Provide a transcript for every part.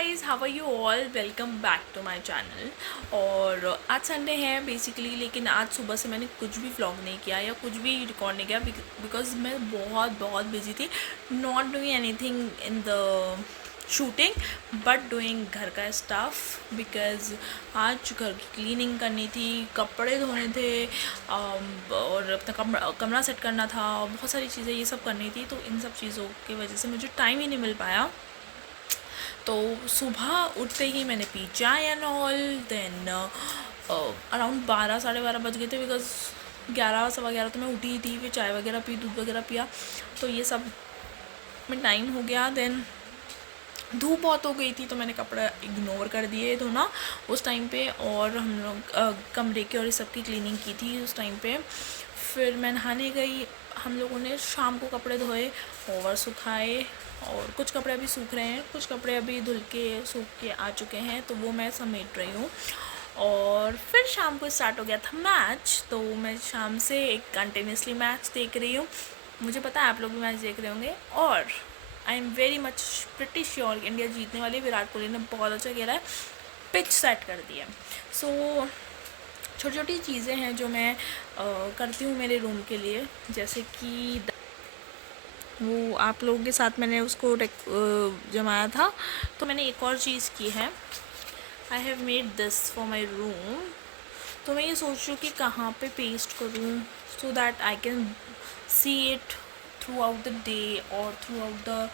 Guys, how are you all? Welcome back to my channel. और आज Sunday है basically, लेकिन आज सुबह से मैंने कुछ भी व्लॉग नहीं किया या कुछ भी रिकॉर्ड नहीं किया बिकॉज मैं बहुत बिजी थी। Not doing anything in the shooting but doing घर का स्टाफ, बिकॉज आज घर की क्लीनिंग करनी थी, कपड़े धोने थे, और अपना कमरा सेट करना था, बहुत सारी चीज़ें ये सब करनी थी। तो इन सब चीज़ों की वजह से मुझे टाइम ही नहीं मिल पाया। तो सुबह उठते ही मैंने पी चाय एंड ऑल। देन अराउंड 12 साढ़े 12 बज गए थे, बिकॉज 11 सवा 11 तो मैं उठी ही थी। फिर चाय वगैरह पी, दूध वगैरह पिया, तो ये सब में टाइम हो गया। देन धूप बहुत हो गई थी तो मैंने कपड़ा इग्नोर कर दिए धोना उस टाइम पे, और हम लोग कमरे के और इस सब की क्लीनिंग की थी उस टाइम पे। फिर मैं नहाने गई। हम लोगों ने शाम को कपड़े धोए और सुखाए, और कुछ कपड़े अभी सूख रहे हैं, कुछ कपड़े अभी धुल के सूख के आ चुके हैं, तो वो मैं समेट रही हूँ। और फिर शाम को स्टार्ट हो गया था मैच, तो मैं शाम से एक कंटिन्यूसली मैच देख रही हूँ। मुझे पता है आप लोग भी मैच देख रहे होंगे, और I am very much pretty sure India जीतने वाली। विराट कोहली ने बहुत अच्छा खेला है, पिच सेट कर दिया। सो छोटी छोटी चीज़ें हैं जो मैं करती हूँ मेरे रूम के लिए, जैसे कि वो आप लोगों के साथ मैंने उसको जमाया था। तो मैंने एक और चीज़ की है, I have made this for my room. तो मैं ये सोच रही हूँ कि कहाँ पे पेस्ट करूँ, so that I can see it through out the day और थ्रू आउट द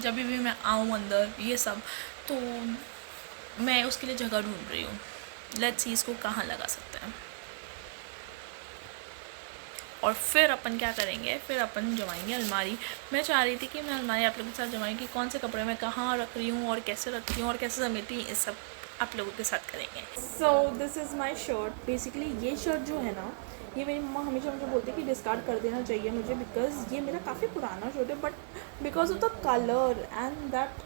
जब भी मैं आऊँ अंदर ये सब। तो मैं उसके लिए जगह ढूंढ रही हूँ। लेट्स सी इसको कहाँ लगा सकते हैं। और फिर अपन क्या करेंगे, फिर अपन जमाएंगे अलमारी। मैं चाह रही थी कि मैं अलमारी आप लोगों के साथ जमाएँ कि कौन से कपड़े मैं कहाँ रख रही हूँ और कैसे रखती हूँ और कैसे समेटी, ये सब आप लोगों के साथ करेंगे। So this is my shirt. Basically ये शर्ट जो है ना, ये मेरी मम्मा हमेशा मुझे बोलती है कि डिस्कार्ड कर देना चाहिए मुझे, बिकॉज ये मेरा काफ़ी पुराना शर्ट है, but because of the colour and that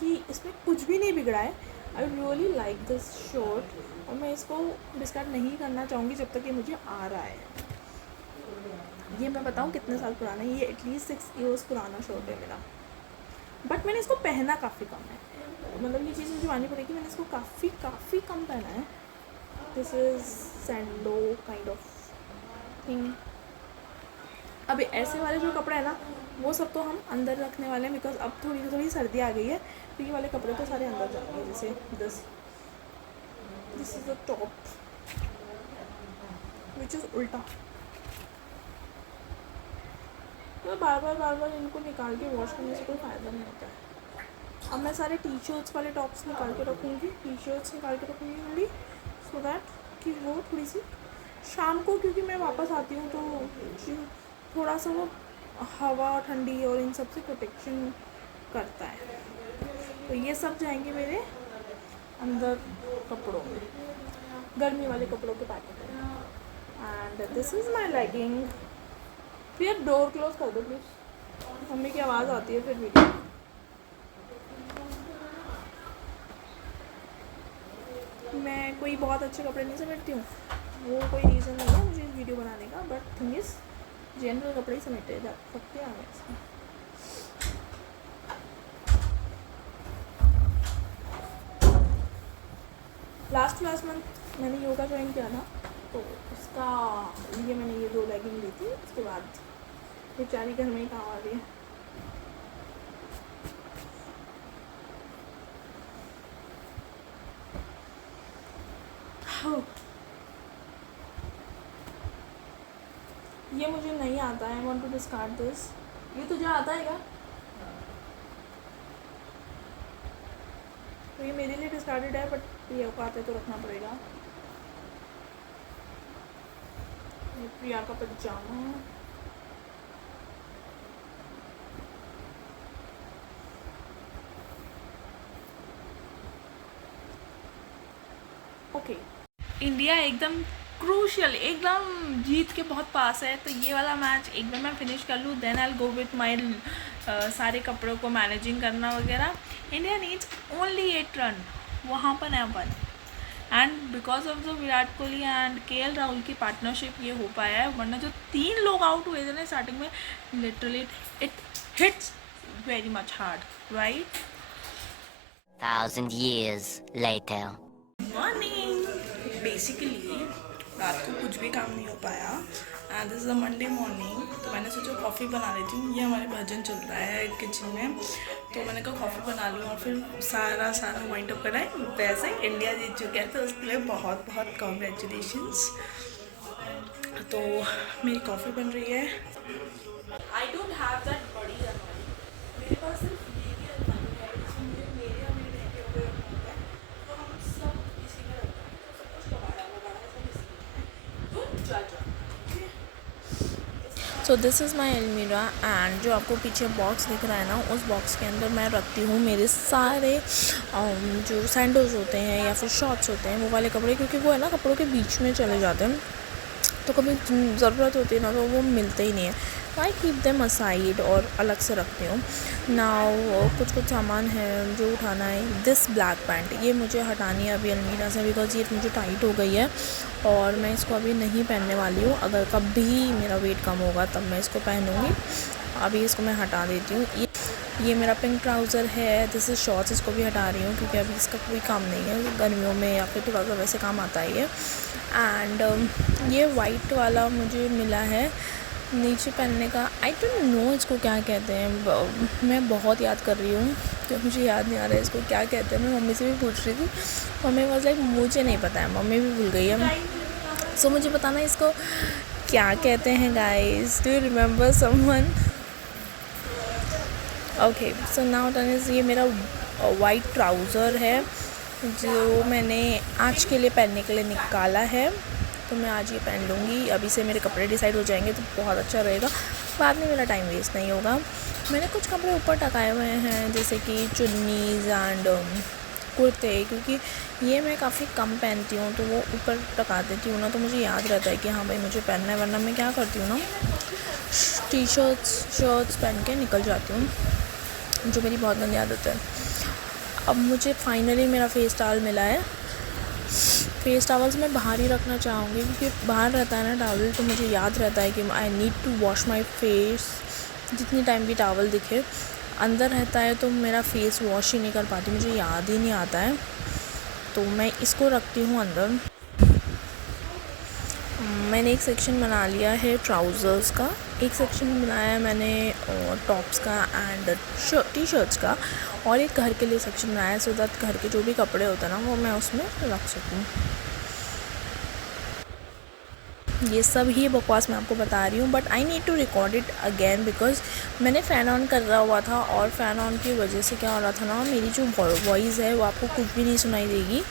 कि इसमें कुछ भी नहीं बिगड़ा है, I really like this shirt. और मैं इसको डिस्कार्ड नहीं करना चाहूँगी जब तक ये मुझे आ रहा है। ये मैं बताऊँ कितने साल पुराना है, ये एटलीस्ट 6 ईयर्स पुराना शर्ट है मेरा, बट मैंने इसको पहना काफ़ी कम है। मतलब ये चीज़ मुझे माननी पड़ेगी, मैंने इसको काफ़ी कम पहना है। This is sando kind of thing. अब ऐसे वाले जो कपड़े हैं ना, वो सब तो हम अंदर रखने वाले हैं, बिकॉज अब थोड़ी थोड़ी सर्दी आ गई है, तो ये वाले कपड़े तो सारे अंदर जाएंगे। जैसे this is the top which is उल्टा। तो बार बार इनको निकाल के वॉश करने से कोई फ़ायदा नहीं होता है। अब मैं सारे टी शर्ट्स वाले टॉप्स निकाल के रखूँगी, टी शर्ट्स निकाल के रखूँगी थोड़ी, सो दैट कि वो थोड़ी सी शाम को, क्योंकि मैं वापस आती हूँ तो थोड़ा सा वो हवा ठंडी और इन सब से प्रोटेक्शन करता है। तो ये सब जाएंगे मेरे अंदर कपड़ों में, गर्मी वाले कपड़ों के पैकेट में। And this is my legging. फिर डोर क्लोज कर दो प्लीज़, मम्मी की आवाज़ आती है फिर वीडियो। मैं कोई बहुत अच्छे कपड़े नहीं समेटती हूँ, वो कोई रीज़न नहीं है मुझे इस वीडियो बनाने का, बट थिंग इज़ जनरल कपड़े ही समेटे जा सकते हैं इसमें। लास्ट मंथ मैंने योगा ज्वाइन किया था, तो उसका लिए मैंने ये 2 लेगिंग ली थी। उसके बाद बेचारी घर में ही काम आ रही है। ये मुझे नहीं आता है, I want to discard this. ये तुझे आता है क्या? तो ये मेरे लिए डिस्कार्डेड है, बट ये औकात है तो रखना पड़ेगा। ये प्रिया का पजामा। ओके, इंडिया एकदम क्रूशियल, एकदम जीत के बहुत पास है, तो ये वाला मैच एक बार मैं फिनिश कर लूँ, then I will go with my सारे कपड़ों को मैनेजिंग करना वगैरह। इंडिया नीड्स ओनली 8 रन, वहाँ पर है अपन। And because of the Virat Kohli and KL Rahul की पार्टनरशिप ये हो पाया है, वरना जो 3 लोग आउट हुए थे ना स्टार्टिंग में, literally it hits very much hard, right? 1,000 years later. Morning. Basically रात को कुछ भी काम नहीं हो पाया and this is a Monday morning, तो मैंने सोचा कॉफ़ी बना लेती हूँ। ये हमारे भजन चल रहा है किचन में, तो मैंने कहा कॉफ़ी बना लूँ और फिर सारा वाइंड अप करना है। वैसे इंडिया जीत चुका है तो उसके लिए बहुत बहुत कॉन्ग्रेचुलेशंस। तो मेरी कॉफ़ी बन रही है। आई डोंट हैव दैट बड़ी अलमारी, मेरे पास सिर्फ ये भी अलमारी है जिसमें मुझे मेरे और मेरे बहन के कपड़े रखना होता है, तो हम सब इसी में रखते हैं। तो सब कुछ कबाड़ा वबाड़ा सब इसी में है, तो जज। सो दिस इज़ माई अलमीरा एंड जो आपको पीछे बॉक्स दिख रहा है ना, उस बॉक्स के अंदर मैं रखती हूँ मेरे सारे जो सैंडल्स होते हैं या फिर शॉर्ट्स होते हैं वो वाले कपड़े, क्योंकि वो है ना कपड़ों के बीच में चले जाते हैं, तो कभी ज़रूरत होती है ना तो वो मिलते ही नहीं है। आई कीप देम असाइड और अलग से रखती हूँ। नाउ कुछ कुछ सामान है जो उठाना है। दिस ब्लैक पैंट ये मुझे हटानी है अभी अलमीरा से, बिकॉज ये मुझे टाइट हो गई है और मैं इसको अभी नहीं पहनने वाली हूँ। अगर कभी मेरा वेट कम होगा तब मैं इसको पहनूँगी, अभी इसको मैं हटा देती हूँ। ये मेरा पिंक ट्राउज़र है, दिस इज़ शॉर्ट्स, इसको भी हटा रही हूँ क्योंकि अभी इसका कोई काम नहीं है गर्मियों में, या फिर थोड़ा सा वैसे काम आता ही है। एंड ये वाइट वाला मुझे मिला है नीचे पहनने का। आई डोंट नो इसको क्या कहते हैं, मैं बहुत याद कर रही हूँ तो मुझे याद नहीं आ रहा है इसको क्या कहते हैं। मैं मम्मी से भी पूछ रही थी, मम्मी वाज लाइक मुझे नहीं पता है, मम्मी भी भूल गई है। सो मुझे बताना इसको क्या कहते हैं guys, do you remember someone? Okay, so now done is ये मेरा वाइट ट्राउज़र है जो मैंने आज के लिए पहनने के लिए निकाला है, तो मैं आज ये पहन लूँगी। अभी से मेरे कपड़े डिसाइड हो जाएंगे तो बहुत अच्छा रहेगा, बाद में मेरा टाइम वेस्ट नहीं होगा। मैंने कुछ कपड़े ऊपर टकाए हुए हैं जैसे कि चुन्नीज़ एंड कुर्ते, क्योंकि ये मैं काफ़ी कम पहनती हूँ तो वो ऊपर टका देती हूँ ना, तो मुझे याद रहता है कि हाँ भाई मुझे पहनना है, वरना मैं क्या करती हूँ ना टी शर्ट्स पहन के निकल जाती हूँ, जो मेरी बहुत गंदी आदत है। अब मुझे फाइनली मेरा फेस टावल मिला है। फेस टावल्स मैं बाहर ही रखना चाहूँगी क्योंकि बाहर रहता है ना टावल तो मुझे याद रहता है कि I need to wash my face जितनी टाइम भी टावल दिखे। अंदर रहता है तो मेरा फेस वॉश ही नहीं कर पाती, मुझे याद ही नहीं आता है, तो मैं इसको रखती हूँ अंदर। मैंने एक सेक्शन बना लिया है ट्राउज़र्स का, एक सेक्शन बनाया है मैंने टॉप्स का एंड टी शर्ट्स का, और एक घर के लिए सेक्शन बनाया है सो दैट घर के जो भी कपड़े होते हैं ना वो मैं उसमें रख सकूँ। ये सब ही बकवास मैं आपको बता रही हूँ, but I need to record it again because मैंने फ़ैन ऑन कर रहा हुआ था और फ़ैन ऑन की वजह से क्या हो रहा था ना, मेरी जो वॉइस है वो आपको कुछ भी नहीं सुनाई देगी,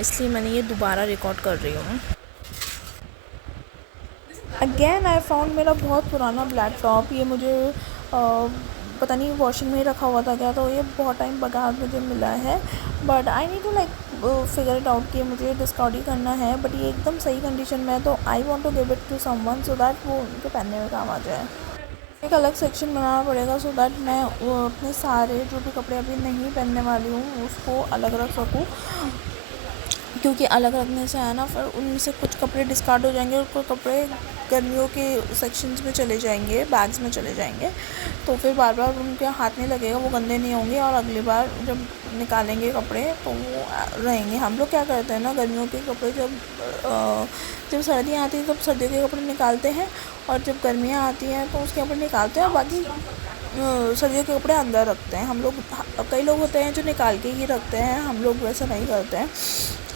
इसलिए मैंने ये दोबारा रिकॉर्ड कर रही हूँ। अगेन आई फाउंड मेरा बहुत पुराना ब्लैक टॉप, ये मुझे पता नहीं वॉशिंग में ही रखा हुआ था क्या, तो ये बहुत टाइम बाद मुझे मिला है, but I need to like figure it out कि मुझे डिस्कार्ड ही करना है, बट ये एकदम सही कंडीशन में है तो I want to give it to someone so that वो उनके पहनने में काम आ जाए। एक अलग सेक्शन बनाना पड़ेगा सो दैट मैं अपने सारे जो भी कपड़े अभी नहीं पहनने वाली हूँ उसको अलग रख सकूँ, क्योंकि अलग रखने से है ना फिर उनमें से कुछ कपड़े डिस्कार्ड हो जाएंगे और कुछ कपड़े गर्मियों के सेक्शंस में चले जाएंगे, बैग्स में चले जाएंगे, तो फिर बार बार उनके हाथ नहीं लगेगा, वो गंदे नहीं होंगे और अगली बार जब निकालेंगे कपड़े तो वो रहेंगे। हम लोग क्या करते हैं ना, गर्मियों के कपड़े जब सर्दियाँ आती हैं तब सर्दियों के कपड़े निकालते हैं, और जब गर्मियाँ आती हैं तो उसके कपड़े निकालते हैं और बाकी सर्दियों के कपड़े अंदर रखते हैं। हम लोग, कई लोग होते हैं जो निकाल के ही रखते हैं, हम लोग वैसा नहीं करते हैं।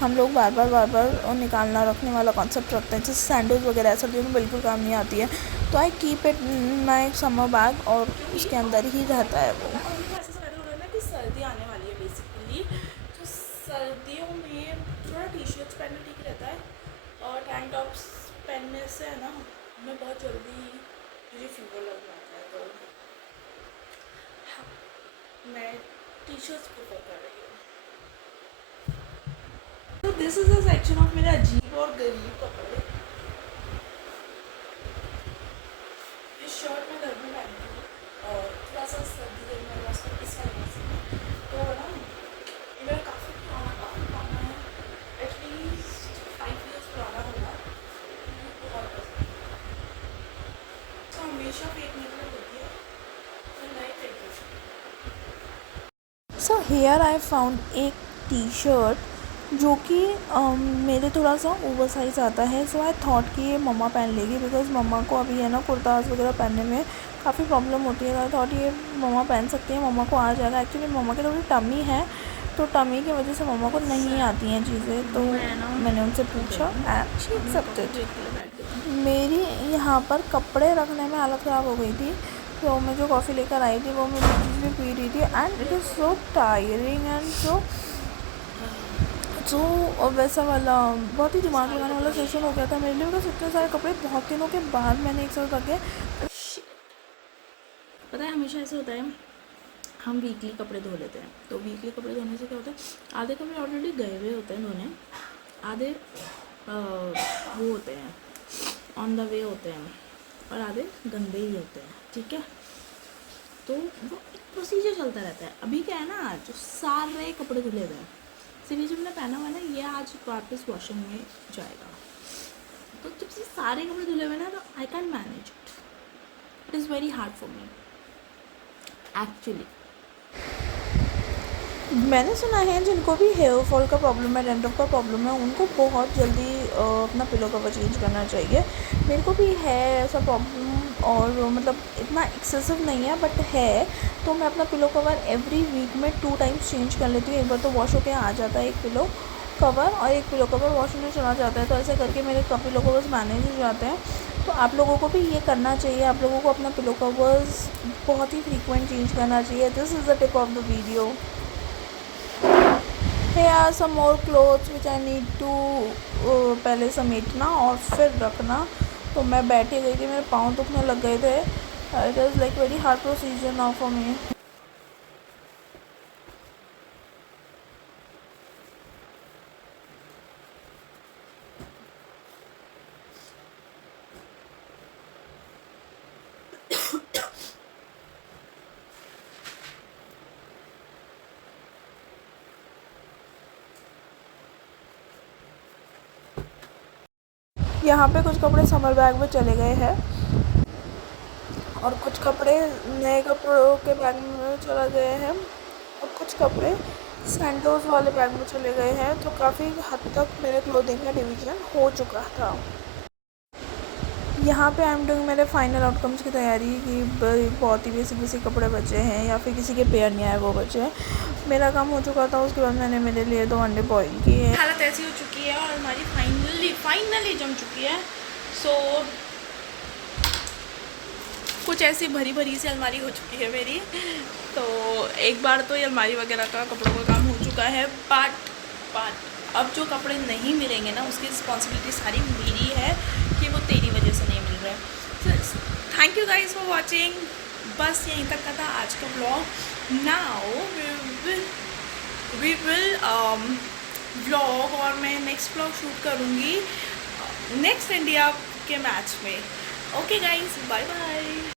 हम लोग बार बार निकालना रखने वाला कॉन्सेप्ट रखते हैं, जैसे सैंडल्स वगैरह सर्दियों में बिल्कुल काम नहीं आती है, तो I keep it my summer bag और उसके अंदर ही रहता है वो। ऐसा हो रहा है ना कि सर्दी आने वाली है बेसिकली, तो सर्दियों में थोड़ा टी शर्ट्स पहनना ठीक रहता है, और टैंक टॉप्स पहनने से है ना मैं बहुत जल्दी मुझे फीवर लग जाता है, तो हाँ मैं टी शर्ट्स प्रेफर कर रही हूँ। तो this is a section of मेरे अजीब और गरीब कपड़े। ये शर्ट मैं घर में पहनती हूँ और थोड़ा सा सर्दी दिन में उसको इस वजह से, तो ना ये मेरा काफ़ी पुराना है, एटलीस्ट 5 years पुराना होगा, बहुत पसंद है, तो हमेशा फेंकने के लिए होती है, तो नए फेंक सो हेयर आई फाउंड एक टी शर्ट जो कि मेरे थोड़ा सा ओवर साइज़ आता है। सो आई थॉट कि ये मम्मा पहन लेगी, बिकॉज़ मम्मा को अभी है ना कुर्ताज़ वगैरह पहनने में काफ़ी प्रॉब्लम होती है। आई थॉट ये मम्मा पहन सकती है, मम्मा को आ जाएगा। एक्चुअली मम्मा की थोड़ी टमी है, तो टमी की वजह से मम्मा को नहीं आती हैं चीज़ें। तो मैंने उनसे पूछा एंड शी एक्सेप्टेड। मेरी यहाँ पर कपड़े रखने में हालत ख़राब हो गई थी। तो मैं जो कॉफ़ी लेकर आई थी वो मैं बीच में पी रही थी and it is so tiring and so वैसा वाला बहुत ही दिमाग लगाने वाला सेशन हो गया था मेरे लिए, बिकॉज इतने सारे कपड़े बहुत दिनों के बाद मैंने एक साथ रखे। पता है हमेशा ऐसा होता है, हम वीकली कपड़े धो लेते हैं। तो वीकली कपड़े धोने से क्या होता है, आधे कपड़े ऑलरेडी गए हुए होते हैं धोने, आधे वो होते हैं ऑन द वे होते हैं, और आधे गंदे ही होते हैं। ठीक है, तो वो एक प्रोसीजर चलता रहता है। अभी क्या है ना, जो सारे कपड़े धुले हुए हैं, सिर्फ जो मैंने पहना हुआ ना ये आज वापस वॉशिंग में जाएगा। तो जब से सारे कपड़े धुले हुए ना, तो I can manage it is very hard for me actually. मैंने सुना है जिनको भी हेयर फॉल का प्रॉब्लम है, डैंड्रफ का प्रॉब्लम है, उनको बहुत जल्दी अपना पिलो कवर चेंज करना चाहिए। मेरे को भी है ऐसा प्रॉब्लम, और मतलब इतना एक्सेसिव नहीं है बट है। तो मैं अपना पिलो कवर एवरी वीक में 2 टाइम्स चेंज कर लेती हूँ। एक बार तो वॉश होके आ जाता है एक पिलो कवर, और एक पिलो कवर वॉश में चला जाता है। तो ऐसे करके मेरे पिलो कवर्स मैनेज हो जाते हैं। तो आप लोगों को भी ये करना चाहिए। आप लोगों को अपना पिलो कवर्स बहुत ही फ्रीक्वेंट चेंज करना चाहिए। This is the tip of the video. Here are some more clothes which I need to पहले समेटना और फिर रखना। तो मैं बैठी गई थी, मेरे पाँव दुखने लग गए थे। It is like very hard procedure now for me. यहाँ पे कुछ कपड़े समर बैग में चले गए हैं और कुछ कपड़े नए कपड़ों के बैग में चला गए हैं, और कुछ कपड़े सैंडल्स वाले बैग में चले गए हैं। तो काफ़ी हद तक मेरे क्लोथिंग का डिवीज़न हो चुका था। यहाँ पे आई एम डूइंग मेरे फाइनल आउटकम्स की तैयारी, कि बहुत ही बेसिक कपड़े बचे हैं या फिर किसी के पेयर नहीं आए वो बचे हैं। मेरा काम हो चुका था, उसके बाद मैंने मेरे लिए 2 अंडे बॉईल किए। हालत ऐसी हो चुकी है और हमारी फाइनली जम चुकी है। सो कुछ ऐसी भरी सी अलमारी हो चुकी है मेरी। तो एक बार तो ये अलमारी वगैरह का कपड़ों का काम हो चुका है, बट अब जो कपड़े नहीं मिलेंगे ना, उसकी रिस्पॉन्सिबिलिटी सारी मेरी है कि वो तेरी वजह से नहीं मिल रहा है। Thank you guys for watching. बस यहीं तक का था आज का blog. Now we will vlog, और मैं नेक्स्ट व्लॉग शूट करूँगी नेक्स्ट इंडिया के मैच में। Okay guys, bye bye.